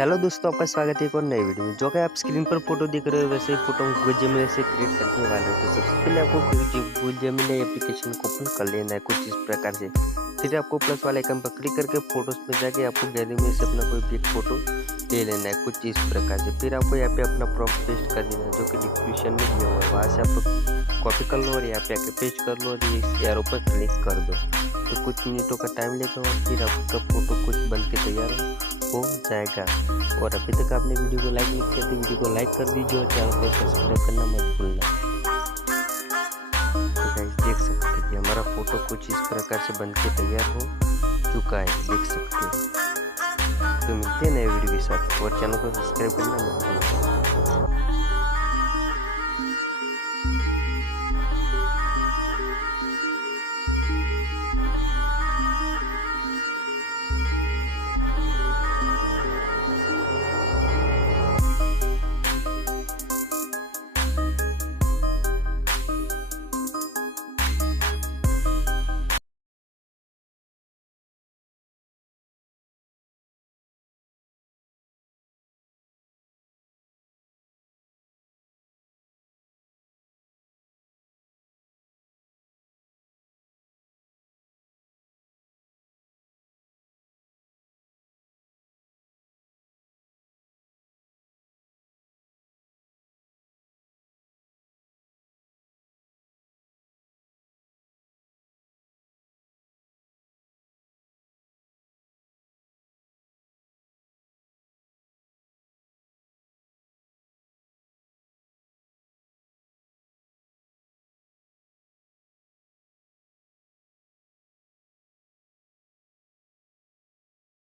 Hello दोस्तों, आपका स्वागत है एक और नई वीडियो में। जो कि आप स्क्रीन पर फोटो देख रहे हो वैसे ही फोटो गूगल जेमिनी से क्रिएट करने वाले हो। तो सबसे पहले आपको गूगल जेमिनी एप्लीकेशन को ओपन कर लेना है कुछ इस प्रकार से। फिर आपको प्लस वाले आइकन पर क्लिक करके फोटोज में जाके आपको गैलरी में से अपना कोई भी एक फोटो ले लेना है कुछ इस प्रकार से। फिर आपको यहाँ पे अपना प्रॉम्प्ट पेस्ट कर देना है जो कि डिस्क्रिप्शन में दिया हुआ है। वहाँ से आप कॉपी कर लो और यहाँ पे आके पेस्ट कर लो और ये एरो पर क्लिक कर दो। तो कुछ मिनटों का टाइम लेगा और फिर आपका फोटो कुछ बन के तैयार हो जाएगा। और अभी तक आपने वीडियो को लाइक नहीं किया तो वीडियो को लाइक कर दीजिए और चैनल को सब्सक्राइब करना मत भूलना। तो गाइस देख सकते हैं कि हमारा फोटो कुछ इस प्रकार से बन के तैयार हो चुका है, देख सकते हैं। तो मिलते हैं नए वीडियो के साथ और चैनल को सब्सक्राइब करना मत भूलना।